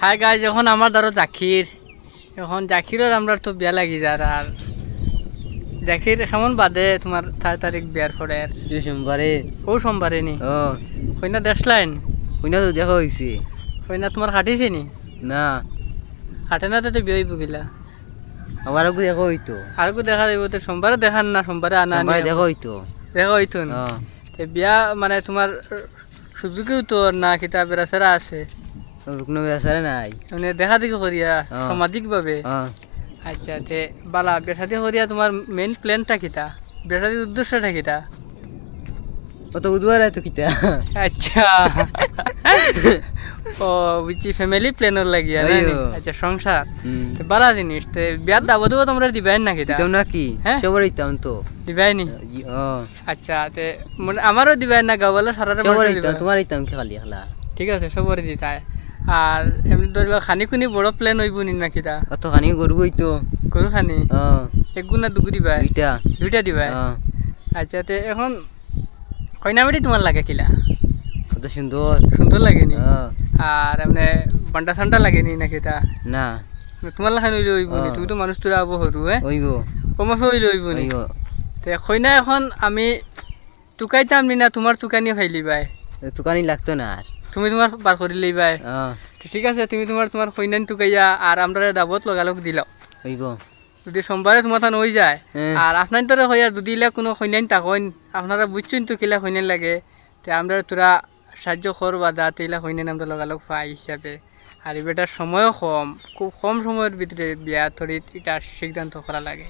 Hi guys, এখন আমার ধরো জাকির, এখন জাকিরের আমরা তো বিয়া লাগি যার। আর জাকির কেমন বাদে তোমার 4 তারিখ বিয়ার পরে সোমবারে ও সোমবারে নি ও কইনা দেশলাইন কইনা তো দেখা হইছে কইনা তোমার খাটিছে নি? না হাটে না তো বিয়ে হইব গিলা আবার আগে দেখা হইতো আর কো দেখা যাইব তো সোমবারে দেখান না, সোমবারে আনা সোমবারে দেখা হইতো দেখা হইতো না। বিয়া মানে তোমার সুযোগেও তো না কিতা বেড়াচেরা আছে কোনো বেচারা নাই মানে দেখা দেখি করিয়া সামাজিক ভাবে। আচ্ছা তে বালা বেসাদি করিয়া তোমার মেইন প্ল্যানটা কিতা, বেসাদির উদ্দেশ্যটা কিতা? অত বুধবার তো কিতা আচ্ছা ও বুঝছি, ফ্যামিলি প্ল্যানের লাগিয়া না? আচ্ছা সংসার তো বালা জিনিস। তে বিয়ার দাবতও তোমরা দিবাই না কিতা? দিতাম নাকি? হ্যাঁ সবার দিতাম তো। দিবাই নি? আচ্ছা তে মানে আমারও দিবাই না, গাওয়ালা সারারে সবার দিতাম, তোমার দিতাম কি খালি খালা? ঠিক আছে সবার দিতাই। আর এমনি ধরবা খানি খুনি বড় প্ল্যান হইব নি না কিতা? অত খানি গরু হইতো গরু খানি একগুণ না দুগু দিবাই? দুইটা দিবাই। আচ্ছা তে এখন কইনা বাড়ি তোমার লাগে কিলা? কত সুন্দর সুন্দর লাগেনি? আর এমনি বান্ডা সান্ডা লাগেনি না কিতা? না তোমার লাখান হইলে হইব নি? তুমি তো মানুষ তোরা আবো হরু হইব কমাফে হইলে হইব নি? তে কইনা এখন আমি টুকাইতাম নি না তোমার টুকানি ফাইলি বাই? টুকানি লাগতো না আর তুমি তোমার বার করিলেই বাই। ঠিক আছে তুমি তোমার কইনান টুকাইয়া আর আমরা দাবত লগালগ দিলাও হইব। যদি সোমবারে তোমার থান হয়ে যায় আর আপনার তোরা হইয়া যদি কোনো কইনান তাকইন আপনারা বুঝছেন তো কিলা কইনান লাগে, তে আমরা তোরা সাহায্য করবা যাতে এলা কইনান আমরা লগালগ পাই হিসাবে। আর এটার সময়ও কম, খুব কম সময়ের ভিতরে বিয়া থরিত এটা সিদ্ধান্ত করা লাগে।